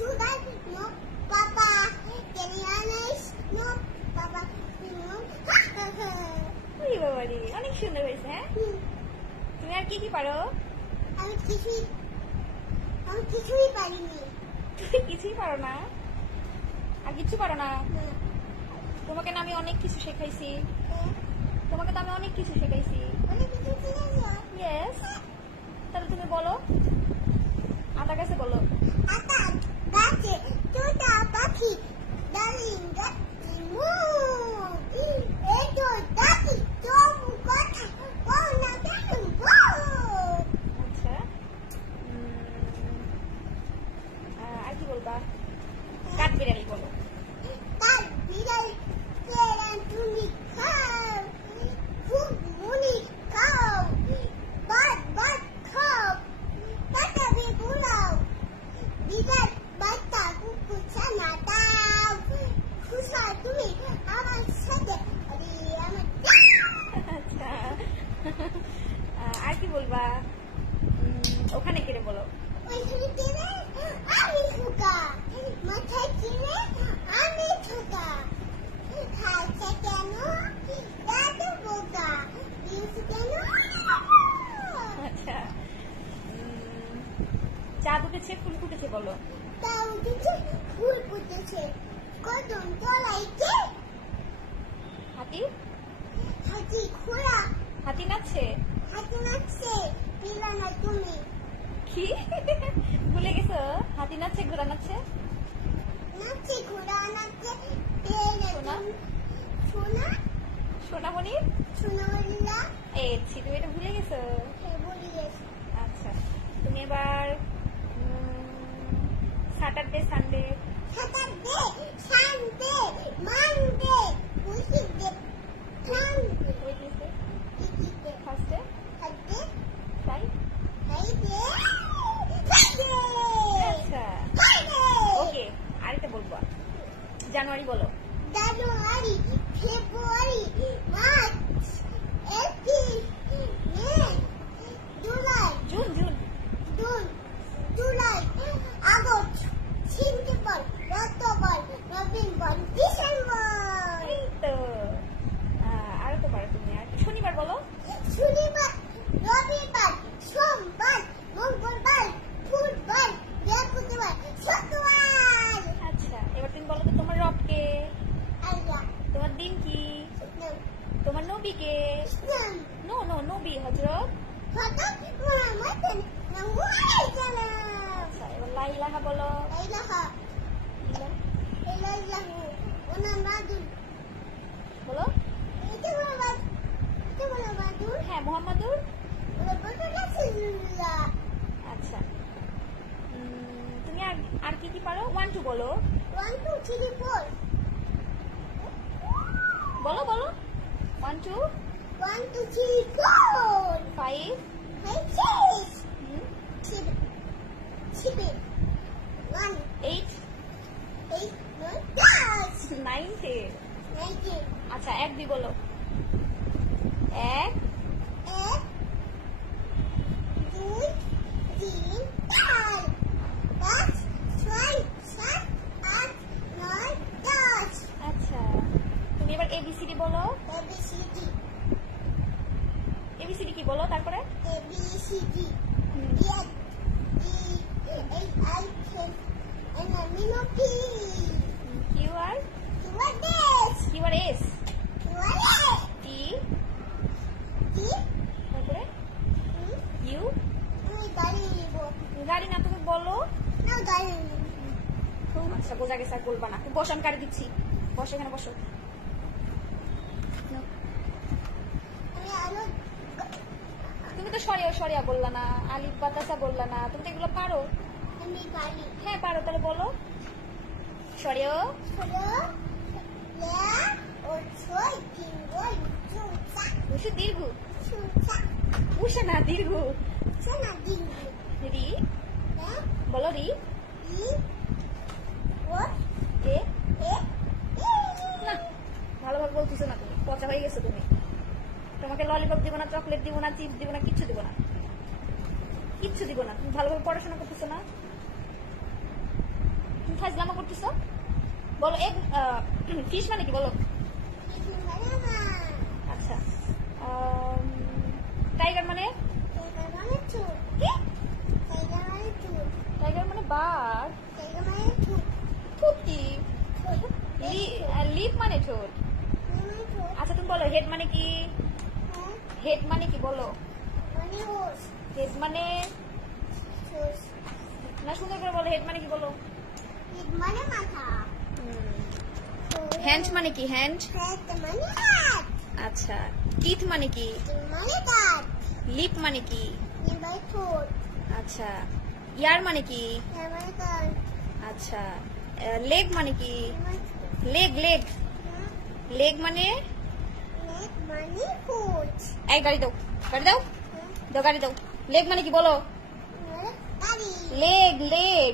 sugar, no papa. Bananas, no papa. ওই বাবা রে, অনেক সুন্দর হয়েছে। হ্যাঁ, তুমি আর কি কি পারো? আমি কিছুই পারিনি। তুমি কিছুই পারো না? আর কিছু পারো না? তোমাকে না আমি অনেক কিছু শেখাইছি। তোমাকে তো আমি অনেক কিছু শেখাইছি। ইয়েস। তাহলে তুমি বলো, আতা গাছে বলো। আতা গাছে তোতা পাখি ডালিম গাছে মুখ এই তো ডাকি তোম কথা বল না কেন বল। আচ্ছা, আর কি বলবা? কাঠ বিড়ালি বলো। তার বিড়াল কেরান তুমি খাও খুব মুনি খাও বাদ বাদ খাও টাটা বেগুলাও বিড়াল বাচ্চা কুকুর ছানা দাও খুশা তুমি আমার সাথে আরে আমার আচ্ছা, আর কি বলবা? ওখানে কেটে বলো। ওইখানে কেনে আমি ফুকা মাথায় কিনে আমি ঠোকা খাচ্ছে কেন দাদু বোকা দিস কেন। আচ্ছা, চাঁদ উঠেছে ফুল ফুটেছে বলো। তা উঠেছে ফুল ফুটেছে কদম তলায় কে হাতি। হাতি ঘোড়া হাতি নাচছে। হাতি নাচছে পিলা না তুমি কি ভুলে গেছো? হাতি নাচছে, ঘোড়া নাচছে। নাচছে ঘোড়া নাচছে সোনা? সোনা সোনামণি সোনা বললা তুমি এটা ভুলে গেছো। বলি গেছে। আচ্ছা, তুমি এবার Saturday Sunday. Saturday Sunday Monday Tuesday Friday Wednesday Tuesday Thursday Thursday Friday. Friday আচ্ছা, ওকে, আরেকটা বলবো। জানুয়ারি বলো। January February March April May July June. June June July August September October November December. এই তো, আরো তো পারো তুমি। আর শনিবার বলো। শনিবার রবিবার সোমবার মঙ্গলবার বুধবার বৃহস্পতিবার শুক্রবার। আচ্ছা, এবার তুমি বলো তো তোমার রবকে, আল্লাহ তোমার দিন কি, তোমার নবীকে। নো নো, নবী হযরত। হঠাৎ মুহাম্মদ নামুয়াইজানা আচ্ছা, এবার লা ইলাহা বলো। ইলাহা ইলাইলাহু ওনা মাদুর বলো। এটা বলা মাদুর হ্যাঁ, মুহাম্মাদুর। ওরা বলতে রাসূলুল্লাহ। আচ্ছা, তুমি আর কি কি পারো? 1 2 বলো। 1 2 3 4 বলো বলো। 1 2 1 2 3 4 5 5 6 7 1 8 8 9 9 10। 10 আচ্ছা, 1 2 বলো। 1 1 2 3 4 5 6 7 8 9 10 আচ্ছা, তুমি এবার ABCD বলো। ABCD ABCD কি বলো তারপরে? ABCD QR S T তারপরে U। গাড়ি না, তুমি বলো। আচ্ছা, বোঝা গেছে, আর বলবা না। তুমি বসো, আমি গাড়ি দিচ্ছি। বসো, এখানে বসো। তুমি তো সরিয়া সরিয়া বললা না, আলিফ বাতাসা বললা না। তুমি তো এগুলো পারো। হ্যাঁ পারো, তাহলে বলো। সরিয়া দীর্ঘ। উষা না, দীর্ঘ। রি বলো। রি এ না, ভালোভাবে বলতেছো না, তুমি পচা হয়ে গেছো। তুমি, তোমাকে ললিপপ দিব না, চকলেট দিব না, চিপস দিব না, কিচ্ছু দিব না, কিচ্ছু দিব না। তুমি ভালোভাবে পড়াশোনা করতেছো না। তুমি ফাজলামো করতেছো? বলো এক ফিশ মানে কি বলো? আচ্ছা টাইগার মানে? টাইগার মানে বাঘ। ঠোঁট কি? লিপ মানে ঠোঁট। আচ্ছা তুমি বলো হেড মানে কি? হেড মানে কি বলো? হেড মানে না, সুন্দর করে বলো হেড মানে কি বলো? হ্যান্ড মানে কি? হ্যান্ড। আচ্ছা টিথ মানে কি? লিপ মানে কি? আচ্ছা ইয়ার মানে কি? আচ্ছা লেগ মানে কি? লেগ লেগ লেগ মানে? এই গাড়ি দাও, গাড়ি দাও, দাও গাড়ি দাও। লেগ মানে কি বলো? লেগ লেগ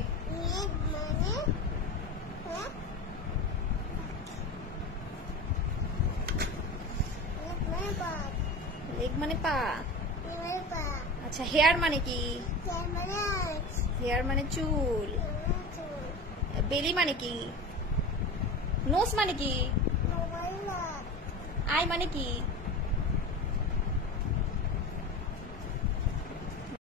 লেগ মানে পা। আচ্ছা হেয়ার মানে কি? হেয়ার মানে চুল। বেলি মানে কি? নোজ মানে কি? আই মানে কি?